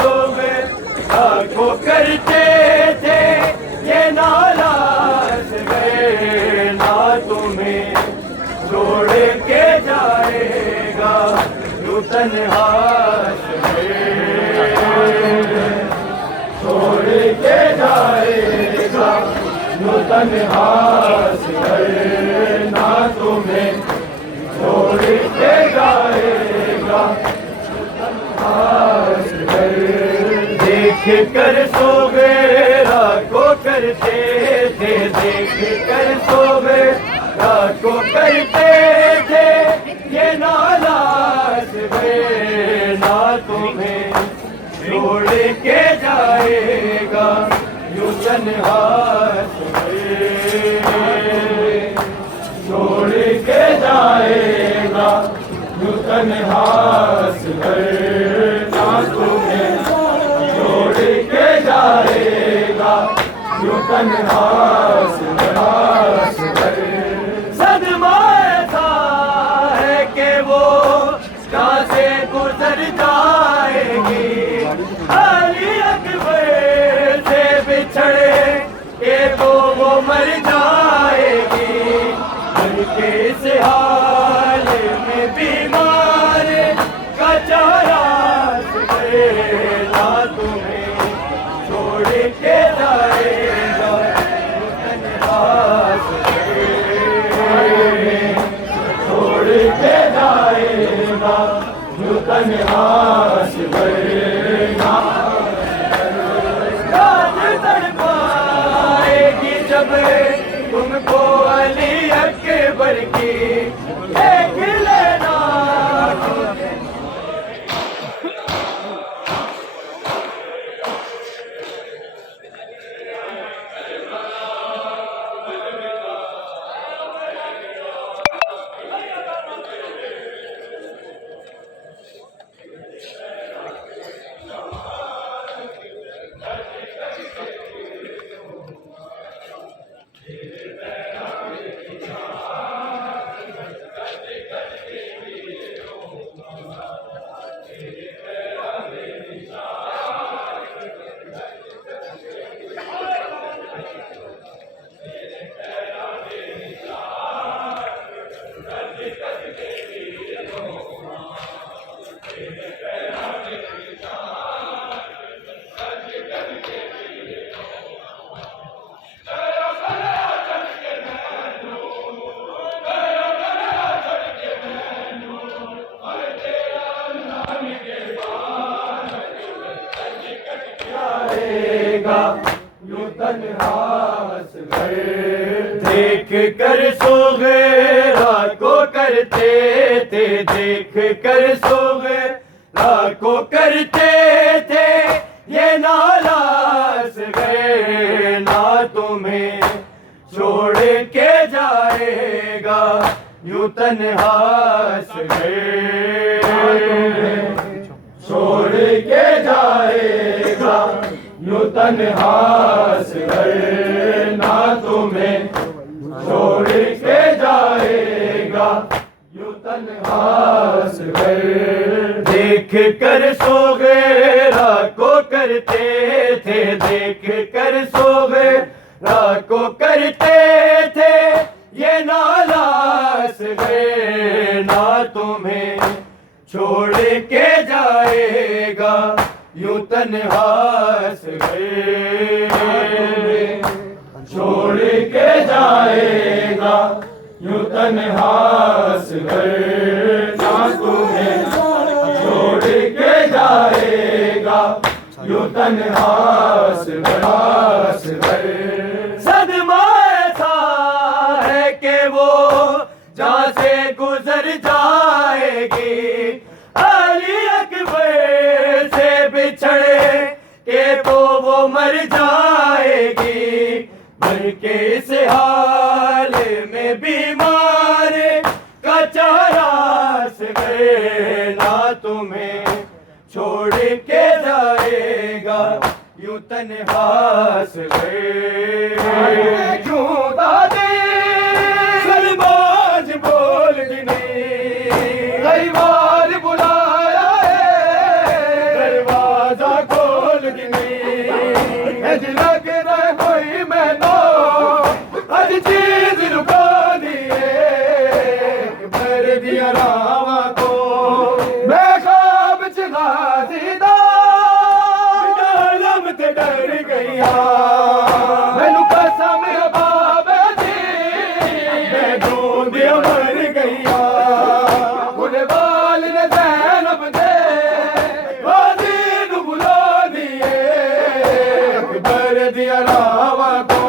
सोवे लाखों करते थे ये नाराज गए ना तुम्हें छोड़ के जाएगा यूं तन्हा छोड़ के जाएगा यूं तन्हा ना तुम्हें छोड़ के जाएगा देख कर सो गए राखों करते थे देख कर सो गए राखों करते थे ये नाराज गए ना तुम्हें छोड़ के जाएगा यूं तन्हा छोड़ के जाएगा यूं तन्हा ना तुम्हें छोड़ के जाएगा यूं तन्हा सदमा ऐसा है कि वो जहाँ से गुजर जाएगी अली अकबर से बिछड़े के वो मर जाएगी उनके इस हाल में बीमार का चारा ना तुम्हें छोड़ के जाएगा छोड़ के जाएगा यूं तन्हा तड़पाएगी जब तुमको अली अकबर की देख लेना यूं तन्हा देख कर सो गए राखों करते थे देख कर सो गए राखों करते थे ये नाराज गए ना तुम्हें छोड़ के जाएगा यूं तन्हा गए छोड़ के जाएगा यूं तन्हा ना तुम्हें छोड़ के जाएगा यूं तन्हा देख कर सो गए राखों करते थे देख कर सो गए राखों करते थे ये नाराज गए ना तुम्हें छोड़ के जाएगा यूं तन्हा छोड़ के जाएगा यूं तन्हा ना तुम्हें छोड़ के जाएगा यूं तन्हा सदमा ऐसा है कि वो जहाँ से गुजर जाएगी अली अकबर से बिछड़े के वो मर जाएगी मर के इस हाल में बीमार का चारा गए ना तुम्हें छोड़ के जाएगा यूं तन्हा गए क्यों दादे सलमाज बोल कई बार बुलाया है दरवाजा को गईया मैनू कसम बाबे दी मैं ढूंढ मर गईया गुलबाल ने ज़ैनब दे वादी नू बुला दिए अकबर दिया रावा को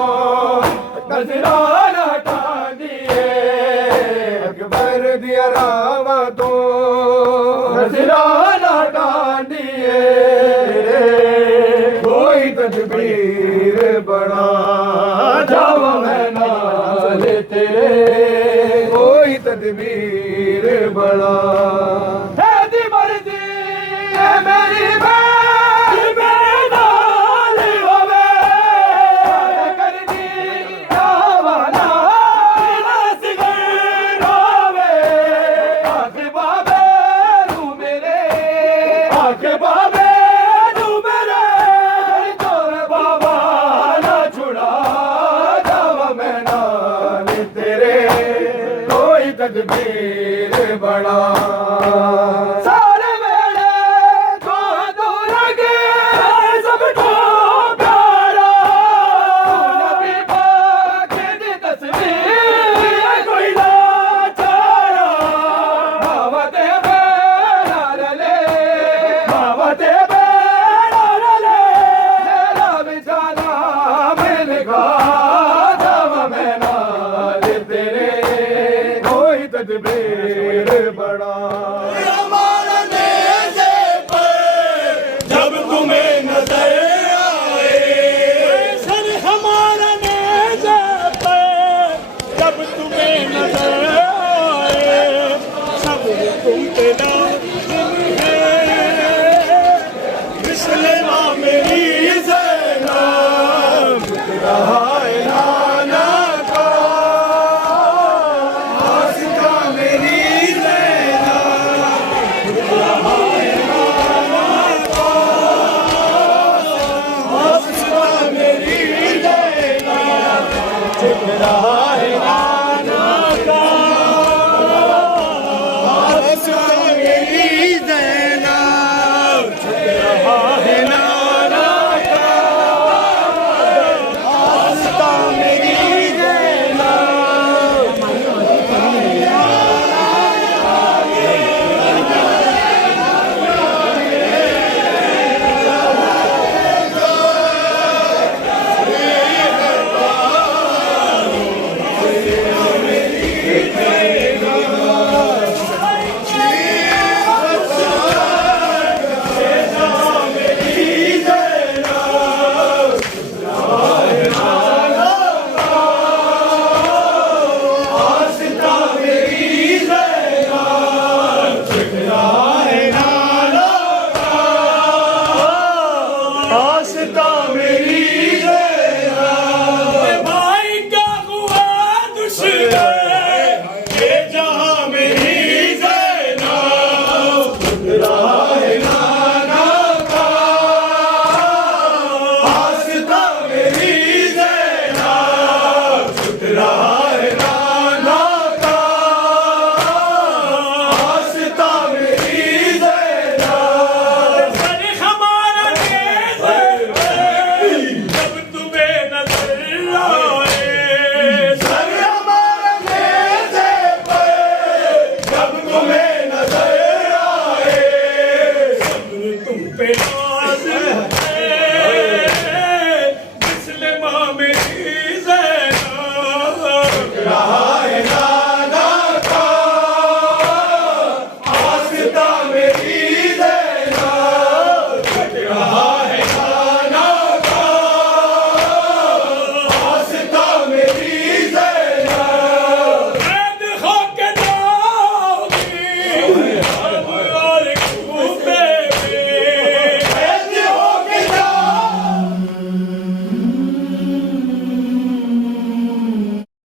नजराना हटा दिए अकबर दिया रावा तो नजराना हटा दिए कोई तदबीर बना जावा मैं नाल तेरे कोई तदबीर बना है दी मर्जी है मेरी मेरे नाल होवे कर दी आवाना सिगर रोवे आखे बाबे तू मेरे आखे बाबे तू मेरे चोर बाबा ना छुड़ा जावा मैं नाल तेरे कोई तदबीर बड़ा सारे वेले तो लगे सबको प्यारा नबी पाक दी तस्वीर कोई लाचारा बाबा ते बेड़ा रले बाबा ते बेड़ा रले तेरा बिचारा मैंने कहा जावा मैं नाल तेरे कोई तदबीर बड़ा हमारा नेज़े पर जब तुम्हें नजर आए सर हमारा नेज़े पर जब तुम्हें नजर आए सब तुम पे लाज़िम है मुस्लिमा मेरी ज़ैनब रहा है नाना का आशिका मेरी आशिका मेरी ज़ैनब भाई क्या हुआ दुश्मन ये जहां मेरी ज़ैनब राहे नाना का आशिका मेरी ज़ैनब राहे नाना का आशिका मेरी ज़ैनब सर हमारा जब तुम्हें नजर आए सर हमारा नेज़े पर जब तुम्हें नजर आए सब्र तुम पे लाज़िम